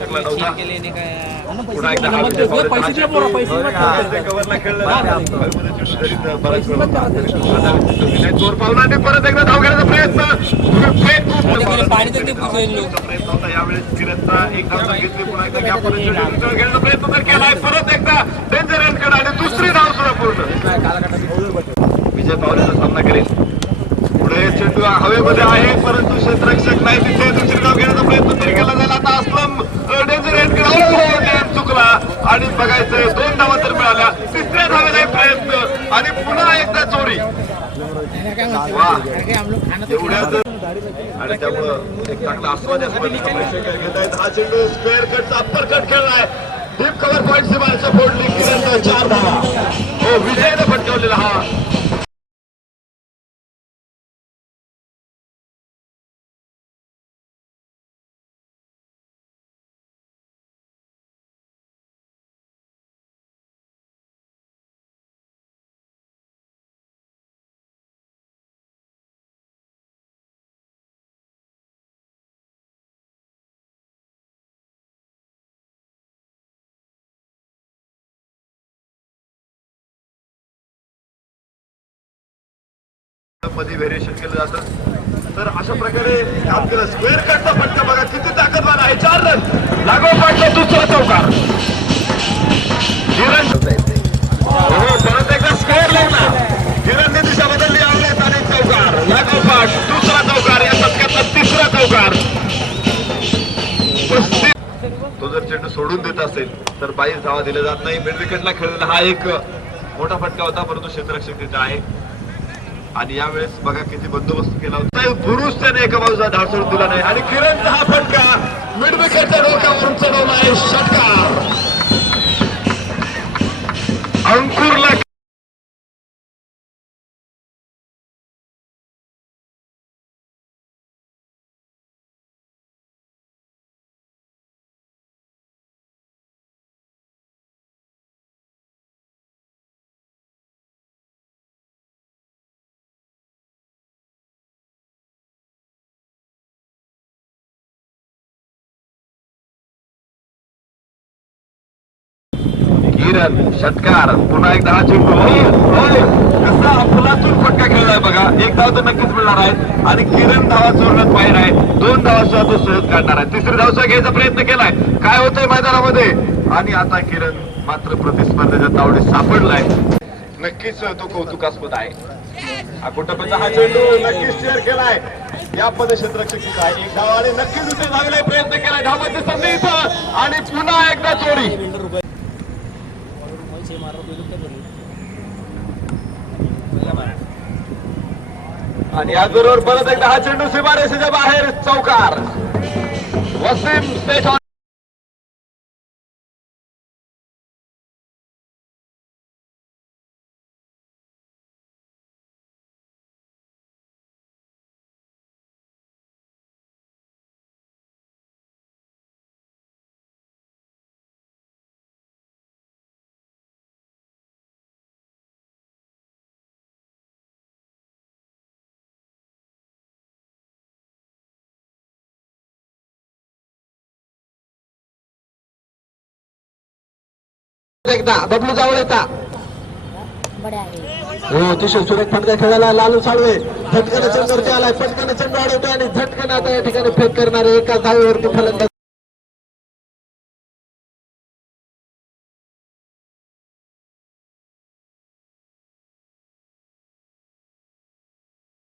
शकला नव्हता. पुन्हा एकदा कव्हरला खेळलं जोर पावला आणि परत एकदा धाव घेण्याचा प्रयत्न होता. यावेळेस किरणचा एक धाव घेतली. पुन्हा एकदा घेण्याचा प्रयत्न तर केलाय. परत एकदा डेंजर एंडकडे आणि दुसरी धाव सुद्धा पूर्ण. विजय पावलेचा सामना करेल. पुढे चेंडू हवेमध्ये आहे परंतु क्षेत्ररक्षक नाही तिथे. दुसरी धाव घेण्याचा प्रयत्न तरी केला जाईल. आता असलम डेंजर एंडकडे चुकला आणि बघायचं 2 धावा तर मिळाल्या. तिसऱ्या धावेला प्रयत्न आणि पुन्हा एकदा चोरी. एवढ्याच आणि त्यामुळं एक चांगला आस्वाद घेत आहेत. हा चेंडू स्क्वेअर कटचा अप्पर कट खेळलाय. डीप कव्हर पॉईंट सीमारेषा फोडली. किरण 4 धावा हो विजयने फटकावलेला हा. मध्ये व्हेरिएशन केलं जातं. तर अशा प्रकारे काम केलं. स्क्वेअर कटचा फटका बघा किती ताकदवान आहे. 4 रन लागोपाठचा दुसरा चौकार. किरण परत एकदा स्क्वेअर लावला. किरणने दिशा बदलली. आवडत आणि चौकार लागोपाठ दुसरा चौकार. या शतकातला तिसरा चौकार. तो जर चेंडू सोडून देत असेल तर 22 धावा दिल्या जात नाही. मिड विकेटला खेळलेला हा एक मोठा फटका होता परंतु क्षेत्ररक्षक तिथे आहे. आणि यावेळेस बघा किती बंदोबस्त केला होता. पुरुष त्याने एका बाजूला धाव सोडून दिला नाही आणि किरणचा हा फटका मिड विकेटच्या डोक्यावरून चढवला आहे. षटकार अंकुरला. किरण षटकार. पुन्हा एकदा हा चेंडू कसा अफलातून फटका खेळलाय बघा. एक धाव तर नक्कीच मिळणार आहे आणि किरण धावा चोरण्यात बाहेर आहे. 2 धावा सुद्धा तो सहज काढणार आहे. तिसरी धाव सुद्धा घ्यायचा प्रयत्न केलाय. काय होतंय मैदानामध्ये आणि आता किरण मात्र प्रतिस्पर्धेच्या तावडीत सापडलाय. नक्कीच तो कौतुकास्पद आहे. कुटुंबाचा हा चेंडू नक्कीच शेअर केलाय. या मध्ये क्षेत्ररक्षक आहे. एक धाव आणि नक्कीच दुसऱ्या धावेला प्रयत्न केलाय. धावाची संधी इथं आणि पुन्हा एकदा चोरी. आणि याचबरोबर परत एकदा हा चेंडू सीमारेषेच्या बाहेर चौकार. वसीम सेठ एकदा बबलू जावळ येता. हो अतिशय सुरेख फटका खेळायला लालू साळवे. झटक्याने चेंडूवरती आलाय. पटकाने चेंडू अडवतोय आणि झटक्याने आता या ठिकाणी फेक करणारे एका धावेवरती फलंदाज